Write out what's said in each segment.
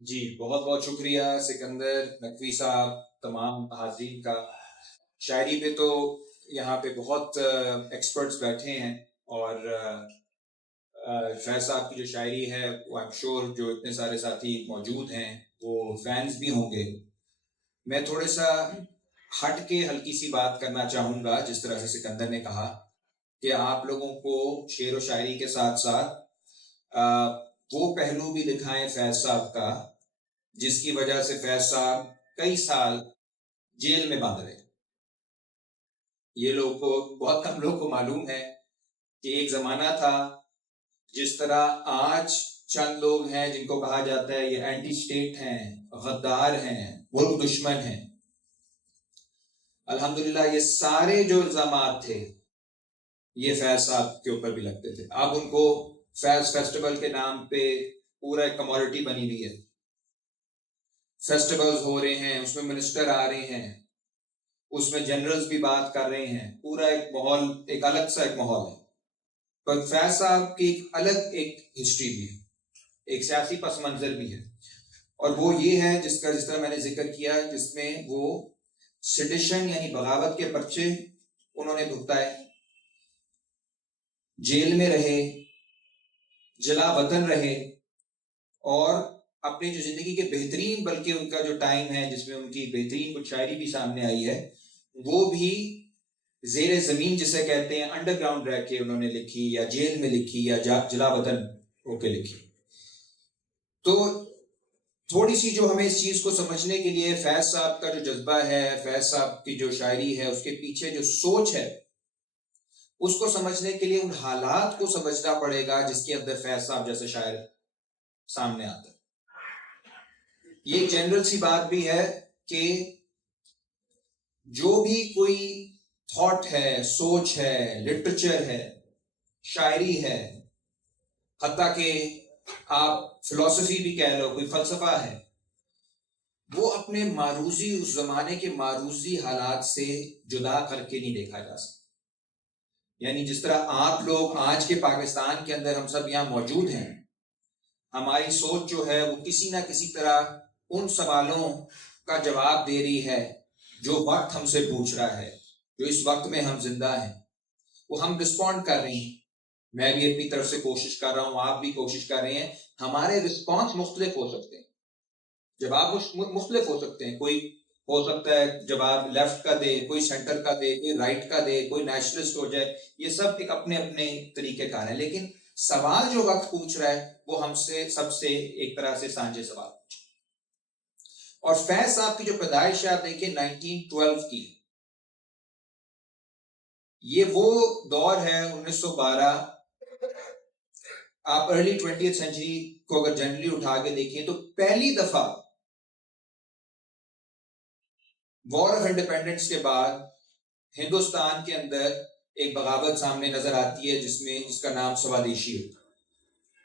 جی بہت بہت شکریہ سکندر نقوی صاحب، تمام حاضرین کا۔ شاعری پہ تو یہاں پہ بہت ایکسپرٹس بیٹھے ہیں، اور فیض صاحب کی جو شاعری ہے وہ ایم شور جو اتنے سارے ساتھی موجود ہیں وہ فینس بھی ہوں گے۔ میں تھوڑا سا ہٹ کے ہلکی سی بات کرنا چاہوں گا، جس طرح سے سکندر نے کہا کہ آپ لوگوں کو شعر و شاعری کے ساتھ ساتھ وہ پہلو بھی دکھائیں فیض صاحب کا جس کی وجہ سے فیض صاحب کئی سال جیل میں بند رہے۔ یہ لوگ کو بہت کم لوگ کو معلوم ہے کہ ایک زمانہ تھا جس طرح آج چند لوگ ہیں جن کو کہا جاتا ہے یہ اینٹی اسٹیٹ ہیں، غدار ہیں، ملک دشمن ہیں، الحمدللہ یہ سارے جو الزامات تھے یہ فیض صاحب کے اوپر بھی لگتے تھے۔ اب ان کو فیض فیسٹیول کے نام پہ پورا ایک کموڈٹی بنی ہوئی ہے، فیسٹیولز ہو رہے ہیں، اس میں منسٹر آ رہے ہیں، اس میں جنرلز بھی بات کر رہے ہیں، پورا ایک ماحول، ایک الگ سا ایک ماحول ہے۔ پر فیض صاحب کی ایک الگ ایک ہسٹری بھی ہے، ایک سیاسی پس منظر بھی ہے، اور وہ یہ ہے جس طرح میں نے ذکر کیا، جس میں وہ سیڈیشن یعنی بغاوت کے پرچے انہوں نے بھگتائے، جیل میں رہے، جلا وطن رہے، اور اپنی جو زندگی کے بہترین، بلکہ ان کا جو ٹائم ہے جس میں ان کی بہترین کچھ شاعری بھی سامنے آئی ہے، وہ بھی زیر زمین جسے کہتے ہیں انڈر گراؤنڈ رہ کے انہوں نے لکھی، یا جیل میں لکھی، یا جلا وطن ہو کے لکھی۔ تو تھوڑی سی جو ہمیں اس چیز کو سمجھنے کے لیے فیض صاحب کا جو جذبہ ہے، فیض صاحب کی جو شاعری ہے، اس کے پیچھے جو سوچ ہے، اس کو سمجھنے کے لیے ان حالات کو سمجھنا پڑے گا جس کے اندر فیض صاحب جیسے شاعر سامنے آتا ہے۔ یہ جنرل سی بات بھی ہے کہ جو بھی کوئی تھاٹ ہے، سوچ ہے، لٹریچر ہے، شاعری ہے، حتیٰ کہ آپ فلسفی بھی کہہ لو، کوئی فلسفہ ہے، وہ اپنے معروضی، اس زمانے کے معروضی حالات سے جدا کر کے نہیں دیکھا جا سکتا۔ یعنی جس طرح آپ لوگ آج کے پاکستان کے اندر ہم سب یہاں موجود ہیں، ہماری سوچ جو ہے وہ کسی نہ کسی طرح ان سوالوں کا جواب دے رہی ہے جو وقت ہم سے پوچھ رہا ہے، جو اس وقت میں ہم زندہ ہیں، وہ ہم رسپونڈ کر رہے ہیں۔ میں بھی اپنی طرف سے کوشش کر رہا ہوں، آپ بھی کوشش کر رہے ہیں۔ ہمارے رسپانس مختلف ہو سکتے ہیں، جواب مختلف ہو سکتے ہیں، کوئی ہو سکتا ہے جواب لیفٹ کا دے، کوئی سینٹر کا دے، کوئی رائٹ کا دے، کوئی نیشنلسٹ ہو جائے، یہ سب ایک اپنے اپنے طریقے کار ہیں، لیکن سوال جو وقت پوچھ رہا ہے وہ ہم سے سب سے ایک طرح سے سانجھے سوال پوچھ۔ اور فیض صاحب کی جو پیدائش آپ دیکھیں 1912 کی، یہ وہ دور ہے 1912، آپ ارلی 20th سینچری کو اگر جنرلی اٹھا کے دیکھیں تو پہلی دفعہ وار آف انڈیپینڈنس کے بعد ہندوستان کے اندر ایک بغاوت سامنے نظر آتی ہے جس کا نام سوادیشی ہوتا ہے،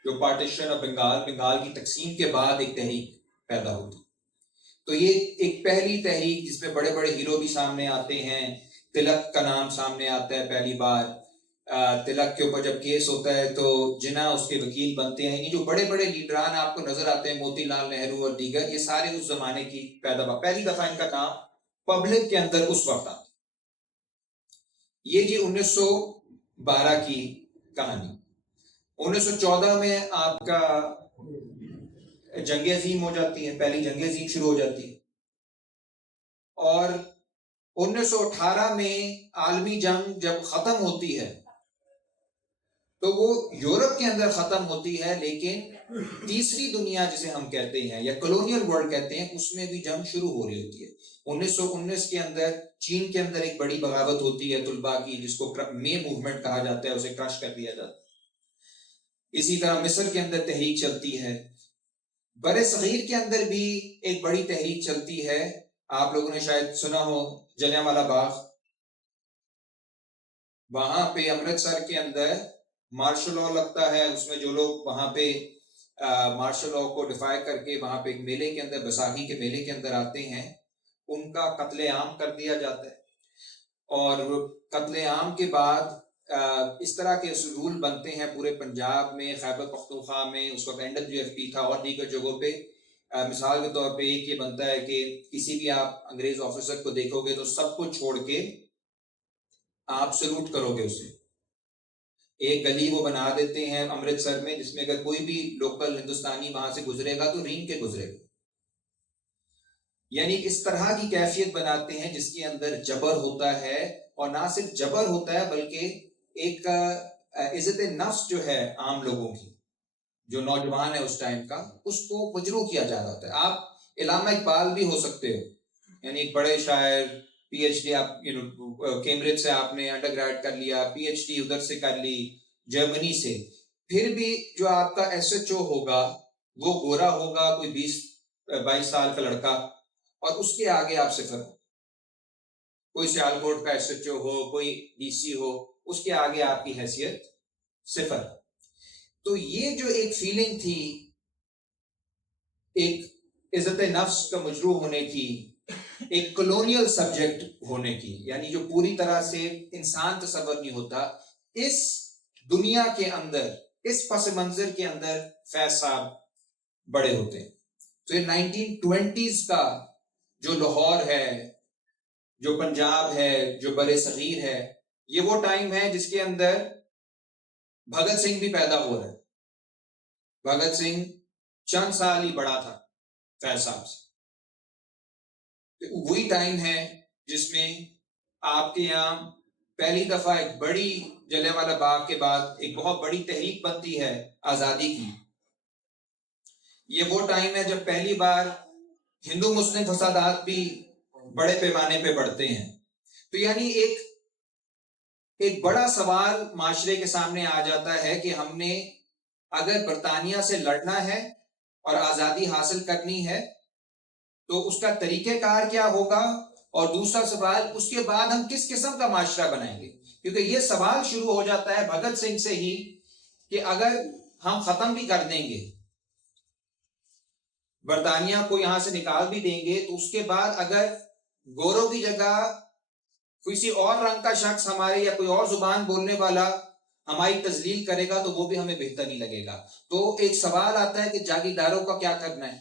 جو پارٹیشن آف بنگال کی تقسیم کے بعد ایک تحریک پیدا ہوتی۔ تو یہ ایک پہلی تحریک جس میں بڑے بڑے ہیرو بھی سامنے آتے ہیں، تلک کا نام سامنے آتا ہے پہلی بار، تلک کے اوپر جب کیس ہوتا ہے تو جناح اس کے وکیل بنتے ہیں۔ یہ جو بڑے بڑے لیڈران آپ کو نظر آتے ہیں، موتی لال نہرو اور دیگر، یہ سارے اس زمانے کی پیداوار، پہلی دفعہ ان کا نام پبلک کے اندر اس وقت آتا۔ یہ جی 1912 کی کہانی۔ 1914 میں آپ کا جنگ عظیم ہو جاتی ہے، پہلی جنگ عظیم شروع ہو جاتی ہے، اور 1918 میں عالمی جنگ جب ختم ہوتی ہے تو وہ یورپ کے اندر ختم ہوتی ہے، لیکن تیسری دنیا جسے ہم کہتے ہیں یا کولونیل ورلڈ کہتے ہیں، اس میں بھی جنگ شروع ہو رہی ہوتی ہے۔ 1919 کے اندر چین کے اندر ایک بڑی بغاوت ہوتی ہے طلباء کی، جس کو مے موومنٹ کہا جاتا ہے، اسے کرش کر دیا جاتا ہے۔ اسی طرح مصر کے اندر تحریک چلتی ہے، بر صغیر کے اندر بھی ایک بڑی تحریک چلتی ہے۔ آپ لوگوں نے شاید سنا ہو جلیانوالہ باغ، وہاں پہ امرتسر کے اندر مارشل لاء لگتا ہے، اس میں جو لوگ وہاں پہ مارشل لاء کو ڈیفائی کر کے وہاں پہ ایک میلے کے اندر، بیساکھی کے میلے کے اندر آتے ہیں، ان کا قتل عام کر دیا جاتا ہے۔ اور قتل عام کے بعد اس طرح کے رول بنتے ہیں پورے پنجاب میں، خیبر پختونخوا میں، اس وقت NWFP تھا اور دیگر جگہوں پہ، مثال کے طور پہ ایک یہ بنتا ہے کہ کسی بھی آپ انگریز آفیسر کو دیکھو گے تو سب کو چھوڑ کے آپ سلوٹ کرو گے اسے. ایک گلی وہ بنا دیتے ہیں امرتسر میں جس میں اگر کوئی بھی لوکل ہندوستانی وہاں سے گزرے گا تو رینگ کے گزرے گا. یعنی اس طرح کی کیفیت بناتے ہیں جس کے اندر جبر ہوتا ہے, اور نہ صرف جبر ہوتا ہے بلکہ ایک عزت نفس جو ہے عام لوگوں کی, جو نوجوان ہے اس ٹائم کا, اس کو مجروح کیا جا رہا ہوتا ہے. آپ علامہ اقبال بھی ہو سکتے ہو, یعنی ایک بڑے شاعر, پی ایچ ڈی آپ کیمبرج سے آپ نے انڈر گریڈ کر لیا, پی ایچ ڈی ادھر سے کر لی جرمنی سے, پھر بھی جو آپ کا ایس ایچ او ہوگا وہ گورا ہوگا, کوئی 20-22 سال کا لڑکا, اور اس کے آگے آپ صفر ہو. کوئی سیالکوٹ کا ایس ایچ او ہو, کوئی ڈی سی ہو, اس کے آگے آپ کی حیثیت صفر. تو یہ جو ایک فیلنگ تھی ایک عزت نفس کا مجروح ہونے کی, ایک کلونیل سبجیکٹ ہونے کی, یعنی جو پوری طرح سے انسان تصور نہیں ہوتا, اس دنیا کے اندر, اس پس منظر کے اندر فیض صاحب بڑے ہوتے ہیں. تو یہ 1920s کا جو لاہور ہے, جو پنجاب ہے, جو بر صغیر ہے, یہ وہ ٹائم ہے جس کے اندر بھگت سنگھ بھی پیدا ہو رہا ہے. بھگت سنگھ چند سال ہی بڑا تھا فیض صاحب سے. وہی ٹائم ہے جس میں آپ کے یہاں پہلی دفعہ ایک بڑی جلیانوالہ باغ کے بعد ایک بہت بڑی تحریک بنتی ہے آزادی کی. یہ وہ ٹائم ہے جب پہلی بار ہندو مسلم فسادات بھی بڑے پیمانے پہ بڑھتے ہیں. تو یعنی ایک بڑا سوال معاشرے کے سامنے آ جاتا ہے کہ ہم نے اگر برطانیہ سے لڑنا ہے اور آزادی حاصل کرنی ہے تو اس کا طریقہ کار کیا ہوگا, اور دوسرا سوال اس کے بعد ہم کس قسم کا معاشرہ بنائیں گے. کیونکہ یہ سوال شروع ہو جاتا ہے بھگت سنگھ سے ہی کہ اگر ہم ختم بھی کر دیں گے, برطانیہ کو یہاں سے نکال بھی دیں گے, تو اس کے بعد اگر گوروں کی جگہ کسی اور رنگ کا شخص ہمارے یا کوئی اور زبان بولنے والا ہماری تذلیل کرے گا تو وہ بھی ہمیں بہتر نہیں لگے گا. تو ایک سوال آتا ہے کہ جاگیرداروں کا کیا کرنا ہے,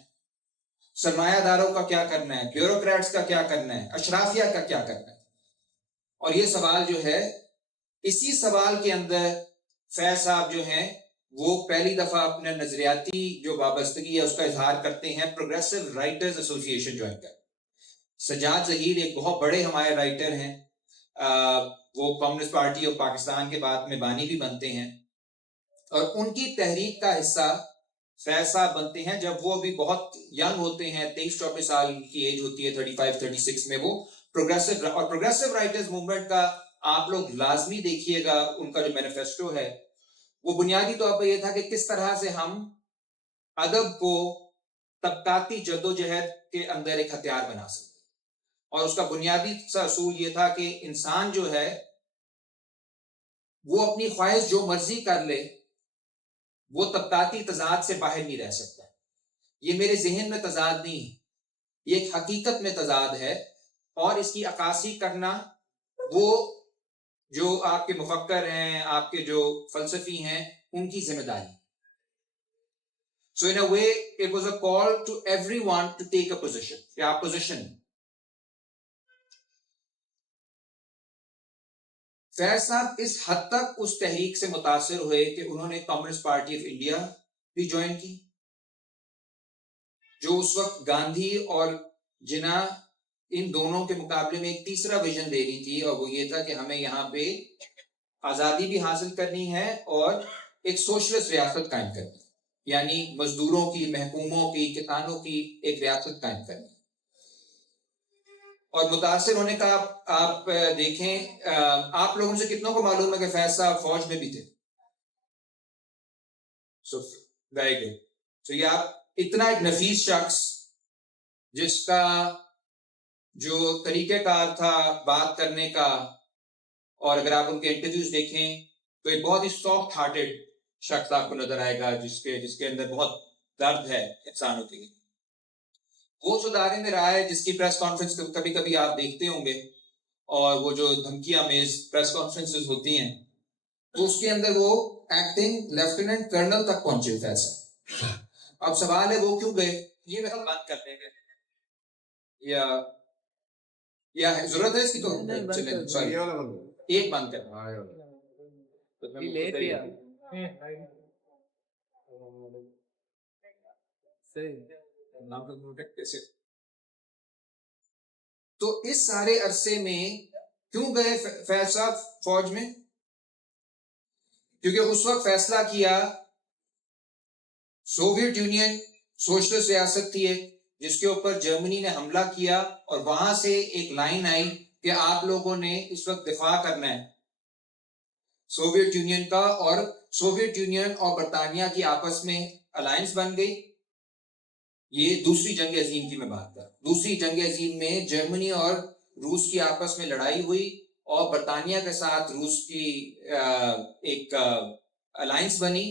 سرمایہ داروں کا کیا کرنا ہے, بیوروکریٹس کا کیا کرنا ہے, اشرافیہ کا کیا کرنا ہے. اور یہ سوال جو ہے, اسی سوال کے اندر فیض صاحب جو ہیں وہ پہلی دفعہ اپنے نظریاتی جو وابستگی ہے اس کا اظہار کرتے ہیں پروگریسو رائٹرز ایسوسی ایشن جوائن کر. سجاد ظہیر ایک بہت بڑے ہمارے رائٹر ہیں, وہ کمیونسٹ پارٹی آف پاکستان کے بعد میں بانی بھی بنتے ہیں, اور ان کی تحریک کا حصہ فیض صاحب بنتے ہیں جب وہ ابھی بہت ینگ ہوتے ہیں, 23-24 سال کی ایج ہوتی ہے, 35-36 میں وہ پروگریسو, اور پروگریسو رائٹرز موومنٹ کا آپ لوگ لازمی دیکھیے گا, ان کا جو مینیفیسٹو ہے وہ بنیادی طور پر یہ تھا کہ کس طرح سے ہم ادب کو طبقاتی جدوجہد کے اندر ایک ہتھیار بنا سکتے. اور اس کا بنیادی سا اصول یہ تھا کہ انسان جو ہے وہ اپنی خواہش جو مرضی کر لے, وہ طبقاتی تضاد سے باہر نہیں رہ سکتا. یہ میرے ذہن میں تضاد نہیں ہے, یہ ایک حقیقت میں تضاد ہے, اور اس کی عکاسی کرنا وہ جو آپ کے مفکر ہیں, آپ کے جو فلسفی ہیں, ان کی ذمہ داری. So in a way it was a call to everyone to take a position, یا position. فیض صاحب اس حد تک اس تحریک سے متاثر ہوئے کہ انہوں نے کمیونسٹ پارٹی آف انڈیا بھی جوائن کی, جو اس وقت گاندھی اور جناح ان دونوں کے مقابلے میں ایک تیسرا ویژن دے رہی تھی, اور وہ یہ تھا کہ ہمیں یہاں پہ آزادی بھی حاصل کرنی ہے اور ایک سوشلسٹ ریاست قائم کرنی, یعنی مزدوروں کی, محکوموں کی, کسانوں کی ایک ریاست قائم کرنی. اور متاثر ہونے کا آپ دیکھیں, آپ لوگوں سے کتنوں کو معلوم ہے کہ فیض صاحب فوج میں بھی تھے؟ Very good. تو یہ آپ اتنا ایک نفیس شخص جس کا جو طریقہ کار تھا بات کرنے کا, اور اگر آپ ان کے انٹرویوز دیکھیں تو ایک بہت ہی سافٹ ہارٹڈ شخص آپ کو نظر آئے گا, جس کے اندر بہت درد ہے انسانوں کے لیے. وہ اس ادارے میں رہا ہے جس کی پریس کانفرنس کبھی کبھی آپ دیکھتے ہوں گے, اور وہ جو دھمکیاں میز پریس کانفرنسز ہوتی ہیں, تو اس کے اندر وہ ایکٹنگ لیفٹیننٹ کرنل تک پہنچے فیصل. اب سوال ہے وہ کیوں گئے؟ یہ بند کر دیں گے یا ضرورت ہے اس کی؟ تو چلیں سوری ایک بند کر تو اس سارے عرصے میں کیوں گئے فیض صاحب فوج میں؟ کیونکہ اس وقت فیصلہ کیا سوویت یونین سوشلسٹ ریاست تھی ایک، جس کے اوپر جرمنی نے حملہ کیا، اور وہاں سے ایک لائن آئی کہ آپ لوگوں نے اس وقت دفاع کرنا ہے سوویت یونین کا، اور سوویت یونین اور برطانیہ کی آپس میں الائنس بن گئی. یہ دوسری جنگ عظیم کی میں بات کر، دوسری جنگ عظیم میں جرمنی اور روس کی آپس میں لڑائی ہوئی، اور برطانیہ کے ساتھ روس کی ایک الائنس بنی.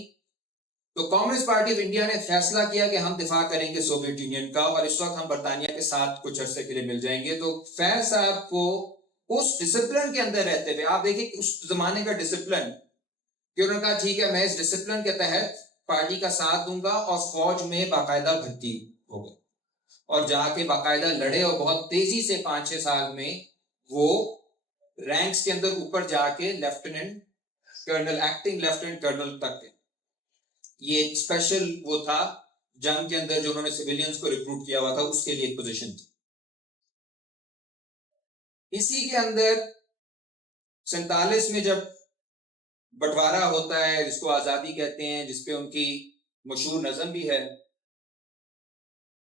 تو کمیونسٹ پارٹی آف انڈیا نے فیصلہ کیا کہ ہم دفاع کریں گے سوویت یونین کا، اور اس وقت ہم برطانیہ کے ساتھ کچھ عرصے کے لیے مل جائیں گے. تو فیض صاحب کو اس ڈسپلن کے اندر رہتے ہوئے، آپ دیکھیں اس زمانے کا ڈسپلن، کہ انہوں نے کہا ٹھیک ہے میں اس ڈسپلن کے تحت پارٹی کا ساتھ دوں گا، اور فوج میں باقاعدہ بھرتی ہو گئے اور جا کے باقاعدہ لڑے، اور بہت تیزی سے 5-6 سال میں وہ رینکس کے اندر اوپر جا کے lieutenant colonel, acting lieutenant colonel تک گئے. یہ ایک اسپیشل وہ تھا جنگ کے اندر جو انہوں نے سویلینز کو ریکروٹ کیا ہوا تھا، اس کے لیے ایک پوزیشن تھی. اسی کے اندر 47 میں جب بٹوارا ہوتا ہے، جس کو آزادی کہتے ہیں، جس پہ ان کی مشہور نظم بھی ہے،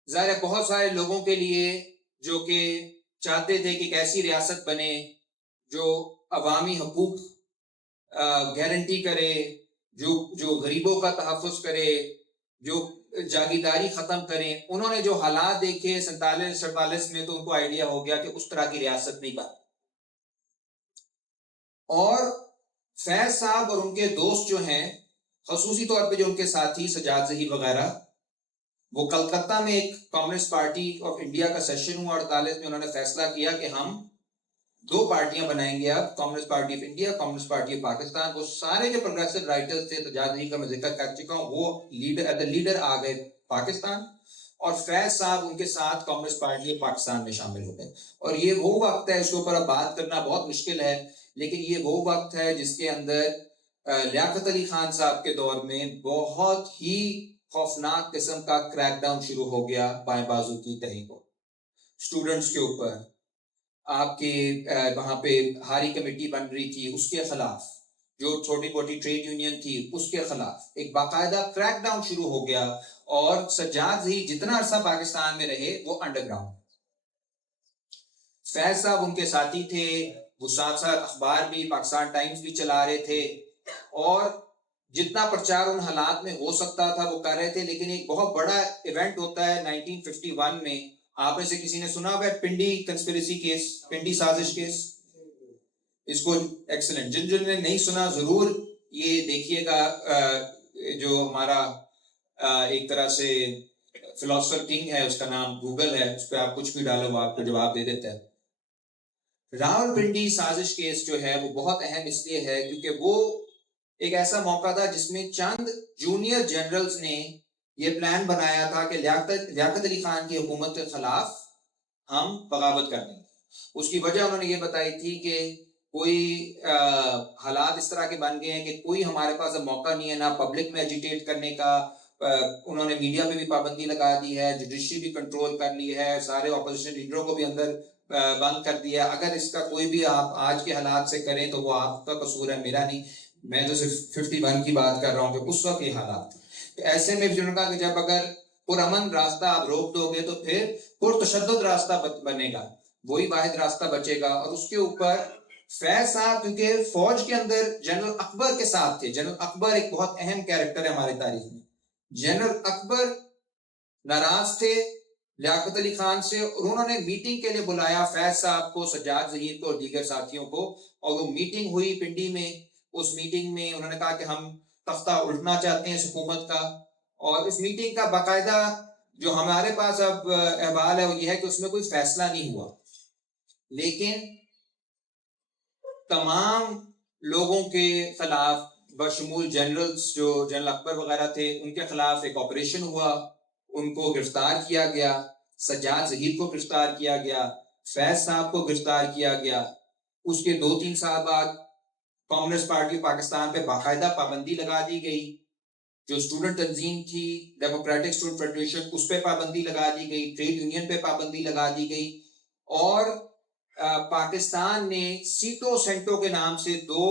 ظاہر ہے بہت سارے لوگوں کے لیے جو کہ چاہتے تھے کہ ایک ایسی ریاست بنے جو عوامی حقوق گارنٹی کرے، جو غریبوں کا تحفظ کرے، جو جاگیرداری ختم کریں، انہوں نے جو حالات دیکھے 47 میں، تو ان کو آئیڈیا ہو گیا کہ اس طرح کی ریاست نہیں بنتی. اور فیض صاحب اور ان کے دوست جو ہیں، خصوصی طور پہ جو ان کے ساتھی سجاد ظہیر وغیرہ، وہ کلکتہ میں ایک کمیونسٹ پارٹی آف انڈیا کا سیشن ہوا 48 میں، انہوں نے فیصلہ کیا کہ ہم 2 پارٹیاں بنائیں گے، اب communist party of India, communist party of Pakistan. وہ سارے جو پروگریسو رائٹر تھے، سجاد ظہیر کا میں ذکر کر چکا ہوں، وہ لیڈر آ گئے پاکستان، اور فیض صاحب ان کے ساتھ کمیونسٹ پارٹی آف پاکستان میں شامل ہو گئے. اور یہ وہ وقت ہے، اس کے اوپر اب بات کرنا بہت مشکل ہے، لیکن یہ وہ وقت ہے جس کے اندر لیاقت علی خان صاحب کے دور میں بہت ہی خوفناک قسم کا کریک ڈاؤن شروع ہو گیا بائیں بازو کی تحریکوں، اسٹوڈنٹس کے اوپر. آپ کے وہاں پہ ہاری کمیٹی بن رہی تھی، اس کے خلاف، جو چھوٹی موٹی ٹریڈ یونین تھی اس کے خلاف ایک باقاعدہ کریک ڈاؤن شروع ہو گیا. اور سجاد ظہیر جتنا عرصہ پاکستان میں رہے وہ انڈر گراؤنڈ. فیض صاحب ان کے ساتھی تھے، وہ ساتھ ساتھ اخبار بھی، پاکستان ٹائمز بھی چلا رہے تھے، اور جتنا پرچار ان حالات میں ہو سکتا تھا وہ کر رہے تھے. لیکن ایک بہت بڑا ایونٹ ہوتا ہے 1951 میں، آپ میں سے کسی نے سنا ہوا ہے پنڈی کنسپیریسی کیس، پنڈی سازش کیس؟ اس کو ایکسلنٹ، جن نے نہیں سنا ضرور یہ دیکھیے گا. جو ہمارا ایک طرح سے فلاسفر کنگ ہے، اس کا نام گوگل ہے، اس پہ آپ کچھ بھی ڈالو وہ آپ کو جواب دے دیتا ہے. راول پنڈی سازش کیس جو ہے وہ بہت اہم اس لیے ہے کیونکہ وہ ایک ایسا موقع تھا جس میں چند جونیئر جنرلز نے یہ پلان بنایا تھا کہ لیاقت علی خان کی حکومت کے خلاف ہم بغاوت کر دیں. اس کی وجہ انہوں نے یہ بتائی تھی کہ کوئی حالات اس طرح کے بن گئے ہیں کہ کوئی ہمارے پاس اب موقع نہیں ہے نہ پبلک میں ایجیٹیٹ کرنے کا. انہوں نے میڈیا پہ بھی پابندی لگا دی ہے، جوڈیشری بھی کنٹرول کر لی ہے، سارے اپوزیشن لیڈروں کو بھی اندر بند کر دیا. اگر اس کا کوئی بھی آپ آج کے حالات سے کریں تو وہ آپ کا قصور ہے، میرا نہیں. میں تو صرف 51 کی بات کر رہا ہوں کہ اس وقت یہ حالات تھے. ایسے میں انہوں نے کہا کہ جب اگر پرامن راستہ آپ روک دو گے تو پھر پرتشدد راستہ بنے گا، وہی واحد راستہ بچے گا. اور اس کے اوپر فیض صاحب کیونکہ فوج کے اندر جنرل اکبر کے ساتھ تھے. جنرل اکبر ایک بہت اہم کیریکٹر ہے ہماری تاریخ میں. جنرل اکبر ناراض تھے لیاقت علی خان سے، اور انہوں نے میٹنگ کے لیے بلایا فیض صاحب کو، سجاد ظہیر کو اور دیگر ساتھیوں کو. اور وہ میٹنگ ہوئی پنڈی میں. اس میٹنگ میں انہوں نے کہا کہ ہم تختہ الٹنا چاہتے ہیں اس حکومت کا. اور اس میٹنگ کا باقاعدہ جو ہمارے پاس اب احوال ہے وہ یہ ہے کہ اس میں کوئی فیصلہ نہیں ہوا، لیکن تمام لوگوں کے خلاف بشمول جنرلز جو جنرل اکبر وغیرہ تھے ان کے خلاف ایک آپریشن ہوا. ان کو گرفتار کیا گیا، سجاد ظہیر کو گرفتار کیا گیا، فیض صاحب کو گرفتار کیا گیا. اس کے 2-3 سال بعد کمیونسٹ پارٹی پاکستان پہ باقاعدہ پابندی لگا دی گئی. جو اسٹوڈنٹ تنظیم تھی ڈیموکریٹک اسٹوڈنٹ فیڈریشن، اس پہ پابندی لگا دی گئی، ٹریڈ یونین پہ پابندی لگا دی گئی، اور پاکستان نے سیٹو سینٹو کے نام سے 2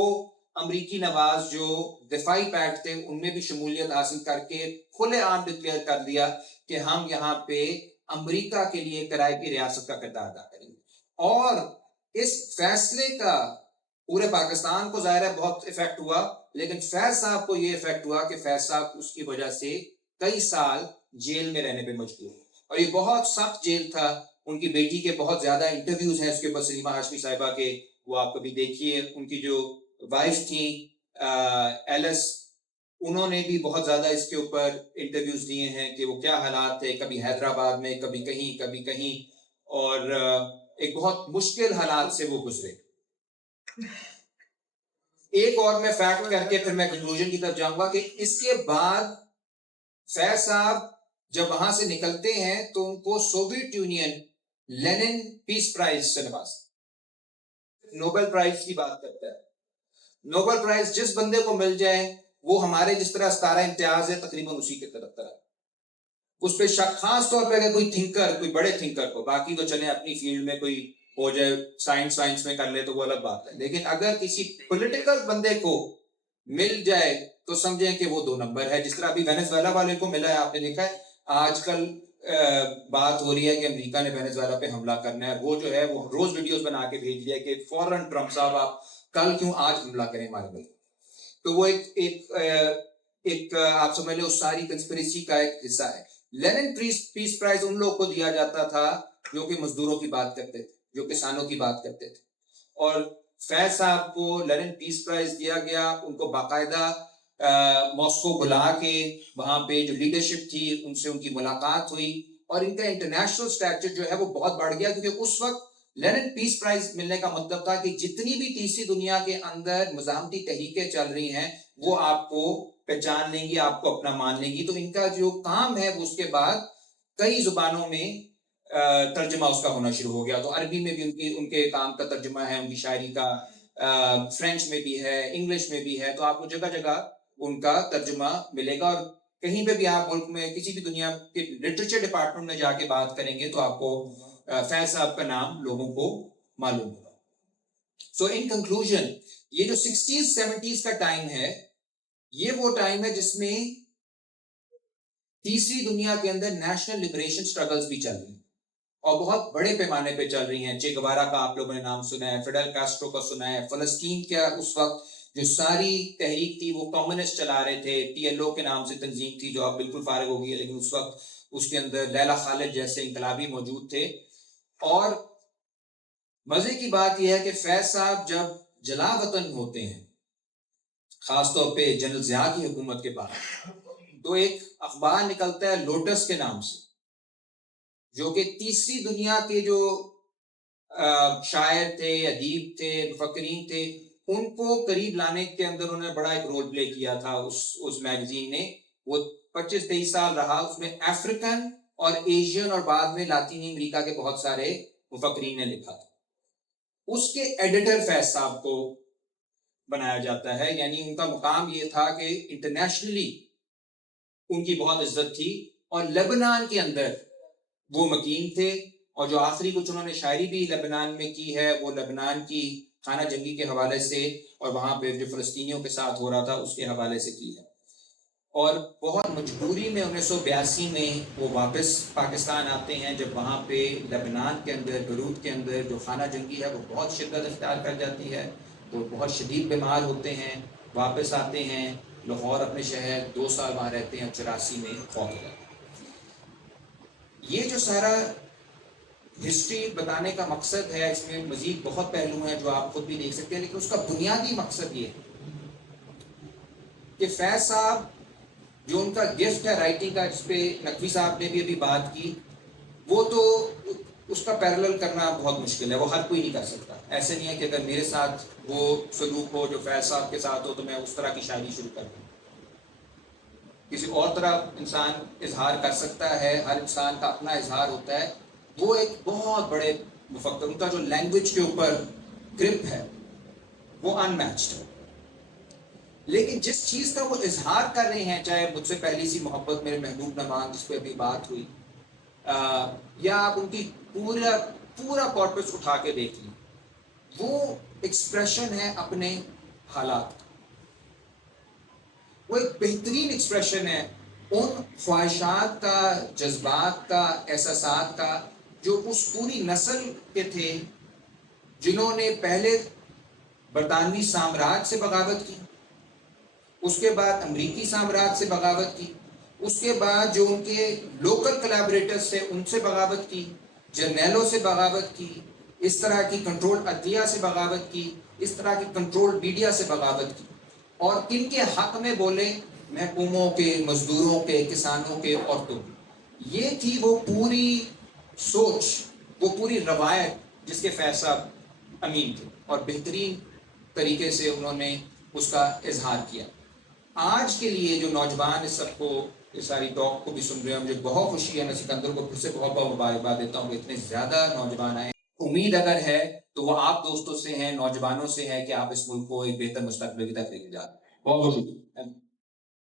امریکی نواز جو دفاعی پیکٹ تھے ان میں بھی شمولیت حاصل کر کے کھلے عام ڈکلیئر کر دیا کہ ہم یہاں پہ امریکہ کے لیے کرائے کی ریاست کا کردار ادا کریں گے. اور اس فیصلے کا پورے پاکستان کو ظاہر ہے بہت افیکٹ ہوا، لیکن فیض صاحب کو یہ افیکٹ ہوا کہ فیض صاحب اس کی وجہ سے کئی سال جیل میں رہنے پہ مجبور ہوئے، اور یہ بہت سخت جیل تھا. ان کی بیٹی کے بہت زیادہ انٹرویوز ہیں اس کے اوپر، سلیمہ ہاشمی صاحبہ کے، وہ آپ کبھی دیکھیے. ان کی جو وائف تھیں ایلس، انہوں نے بھی بہت زیادہ اس کے اوپر انٹرویوز دیے ہیں کہ وہ کیا حالات تھے، کبھی حیدرآباد میں، کبھی کہیں، اور ایک بہت مشکل حالات سے وہ گزرے. ایک اور میں فیکٹ کر کے پھر میں کنکلوژن کی طرف جاؤں گا کہ اس کے بعد فیض صاحب جب وہاں سے نکلتے ہیں تو ان کو سوویت یونین لینن پیس پرائز سے نوازا. نوبل پرائز کی بات کرتا ہے. نوبل پرائز جس بندے کو مل جائے وہ ہمارے جس طرح 17 امتیاز ہے تقریباً اسی کے طرف اس پہ شک، خاص طور پہ اگر کوئی تھنکر، کوئی بڑے تھنکر کو، باقی تو چلیں اپنی فیلڈ میں کوئی ہو جائے، سائنس میں کر لے تو وہ الگ بات ہے، لیکن اگر کسی پولیٹیکل بندے کو مل جائے تو سمجھیں کہ وہ 2 نمبر ہے. جس طرح ابھی وینزویلا والے کو ملا ہے، آپ نے دیکھا ہے آج کل بات ہو رہی ہے کہ امریکہ نے وینزویلا پہ حملہ کرنا ہے. وہ جو ہے وہ روز ویڈیوز بنا کے بھیج دیا کہ فوراً ٹرمپ صاحب آپ کل کیوں آج حملہ کریں ہمارے ملک. تو وہ ایک آپ سمجھ لیں اس ساری کنسپریسی کا ایک حصہ ہے. لینن پیس پرائز ان لوگوں کو دیا جاتا تھا جو کہ مزدوروں کی بات کرتے تھے، جو کسانوں کی بات کرتے تھے، اور فیض صاحب کو لینن پیس پرائز دیا گیا. ان کو باقاعدہ ماسکو بلا کے وہاں پہ جو لیڈرشپ تھی ان سے ان کی ملاقات ہوئی، اور ان کا انٹرنیشنل اسٹیچر جو ہے وہ بہت بڑھ گیا، کیونکہ اس وقت لینن پیس پرائز ملنے کا مطلب تھا کہ جتنی بھی تیسری دنیا کے اندر مزاحمتی تحریکیں چل رہی ہیں وہ آپ کو پہچان لیں گی، آپ کو اپنا مان لیں گی. تو ان کا جو کام ہے وہ اس کے بعد کئی زبانوں میں ترجمہ اس کا ہونا شروع ہو گیا. تو عربی میں بھی ان کے کام کا ترجمہ ہے، ان کی شاعری کا، فرینچ میں بھی ہے، انگلش میں بھی ہے. تو آپ کو جگہ جگہ ان کا ترجمہ ملے گا، اور کہیں پہ بھی آپ ملک میں کسی بھی دنیا کے لٹریچر ڈپارٹمنٹ میں جا کے بات کریں گے تو آپ کو فیض صاحب کا نام لوگوں کو معلوم ہوگا. سو ان کنکلوژن یہ جو 60s 70s کا ٹائم ہے، یہ وہ ٹائم ہے جس میں تیسری دنیا کے اندر نیشنل لبریشن سٹرگلز بھی چل رہی ہیں، اور بہت بڑے پیمانے پہ چل رہی ہیں. چے گوارا کا آپ لوگوں نے نام سنا ہے، فیڈل کاسٹرو کا سنا ہے. فلسطین کیا اس وقت جو ساری تحریک تھی وہ کمیونسٹ چلا رہے تھے، PLO کے نام سے تنظیم تھی جو اب بالکل فارغ ہو گئی ہے، لیکن اس وقت اس کے اندر لیلا خالد جیسے انقلابی موجود تھے. اور مزے کی بات یہ ہے کہ فیض صاحب جب جلا وطن ہوتے ہیں، خاص طور پہ جنرل ضیاء کی حکومت کے بعد، تو ایک اخبار نکلتا ہے لوٹس کے نام سے، جو کہ تیسری دنیا کے جو شاعر تھے، ادیب تھے، مفکرین تھے، ان کو قریب لانے کے اندر انہوں نے بڑا ایک رول پلے کیا تھا. اس میگزین نے وہ 25-23 سال رہا. اس میں افریقن اور ایشین اور بعد میں لاطینی امریکہ کے بہت سارے مفکرین نے لکھا تھا. اس کے ایڈیٹر فیض صاحب کو بنایا جاتا ہے، یعنی ان کا مقام یہ تھا کہ انٹرنیشنلی ان کی بہت عزت تھی، اور لبنان کے اندر وہ مکین تھے. اور جو آخری کچھ انہوں نے شاعری بھی لبنان میں کی ہے وہ لبنان کی خانہ جنگی کے حوالے سے اور وہاں پہ جو فلسطینیوں کے ساتھ ہو رہا تھا اس کے حوالے سے کی ہے. اور بہت مجبوری میں 1982 میں وہ واپس پاکستان آتے ہیں، جب وہاں پہ لبنان کے اندر، بیروت کے اندر جو خانہ جنگی ہے وہ بہت شدت اختیار کر جاتی ہے. وہ بہت شدید بیمار ہوتے ہیں، واپس آتے ہیں لاہور اپنے شہر، 2 سال وہاں رہتے ہیں، 84 میں فوت ہو جاتے ہیں. یہ جو سارا ہسٹری بتانے کا مقصد ہے، اس میں مزید بہت پہلو ہیں جو آپ خود بھی دیکھ سکتے ہیں، لیکن اس کا بنیادی مقصد یہ ہے کہ فیض صاحب جو ان کا گفٹ ہے رائٹنگ کا، جس پہ نقوی صاحب نے بھی ابھی بات کی، وہ تو اس کا پیرلل کرنا بہت مشکل ہے، وہ ہر کوئی نہیں کر سکتا. ایسے نہیں ہے کہ اگر میرے ساتھ وہ سلوک ہو جو فیض صاحب کے ساتھ ہو تو میں اس طرح کی شاعری شروع کر دوں، کسی اور طرح انسان اظہار کر سکتا ہے، ہر انسان کا اپنا اظہار ہوتا ہے. وہ ایک بہت بڑے مفکر، ان کا جو لینگویج کے اوپر گرپ ہے وہ ان میچڈ ہے. لیکن جس چیز کا وہ اظہار کر رہے ہیں، چاہے مجھ سے پہلی سی محبت میرے محبوب نمان جس پہ ابھی بات ہوئی، یا آپ ان کی پورا کارپس اٹھا کے دیکھ لیں، وہ ایکسپریشن ہے اپنے حالات کا. وہ ایک بہترین ایکسپریشن ہے ان خواہشات کا، جذبات کا، احساسات کا جو اس پوری نسل کے تھے جنہوں نے پہلے برطانوی سامراج سے بغاوت کی، اس کے بعد امریکی سامراج سے بغاوت کی، اس کے بعد جو ان کے لوکل کلیبریٹرز سے ان سے بغاوت کی، جرنیلوں سے بغاوت کی، اس طرح کی کنٹرول عدلیہ سے بغاوت کی، اس طرح کی کنٹرول میڈیا سے بغاوت کی، اور کن کے حق میں بولے؟ محکوموں کے، مزدوروں کے، کسانوں کے، عورتوں کے. یہ تھی وہ پوری سوچ، وہ پوری روایت جس کے فیصلہ امین تھے، اور بہترین طریقے سے انہوں نے اس کا اظہار کیا. آج کے لیے جو نوجوان اس سب کو، اس ساری ٹاک کو بھی سن رہے ہیں، مجھے بہت خوشی ہے. میں سکندر کو پھر سے بہت بہت مبارکباد دیتا ہوں کہ اتنے زیادہ نوجوان آئے. امید اگر ہے تو وہ آپ دوستوں سے ہیں، نوجوانوں سے ہے کہ آپ اس ملک کو ایک بہتر مستقبل کی طرف لے کے جا رہے ہیں. بہت بہت